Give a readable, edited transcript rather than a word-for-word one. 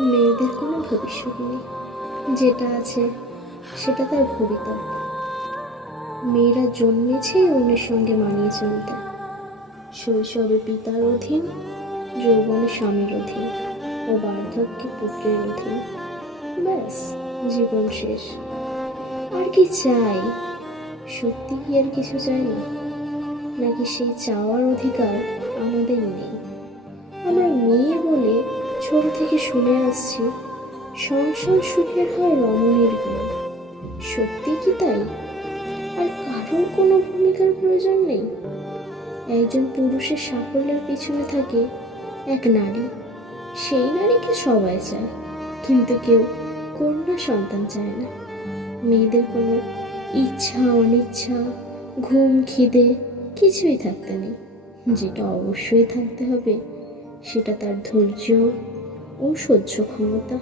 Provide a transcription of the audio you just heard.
মেয়েদের কোনো ভবিষ্যৎ নেই, যেটা আছে সেটা তার ভবিতব্য। মেয়েরা জন্মেছেই অন্যের সঙ্গে মানিয়ে চলতে, শৈশবে পিতার অধীন, যৌবনে স্বামীর অধীন ও বার্ধক্যে পুত্রের অধীন। ব্যাস, জীবন শেষ। আর কি চাই? সত্যি কি আর কিছু চাই না? নাকি সেই চাওয়ার অধিকার আমাদের নেই? আমরা মেয়ে বলে ছোট থেকে শুনে আসছি সংসার সুখের হয় রমণীর গুণ। সত্যি কি তাই? আর কারোর কোনো ভূমিকার প্রয়োজন নেই? একজন পুরুষের সাফল্যের পিছনে থাকে এক নারী। সেই নারীকে সবাই চায়, কিন্তু কেউ কন্যা সন্তান চায় না। মেয়েদের কোনো ইচ্ছা অনিচ্ছা, ঘুম খিদে কিছুই থাকতে নেই। যেটা অবশ্যই থাকতে হবে সেটা তার ধৈর্য ও সহ্য ক্ষমতা।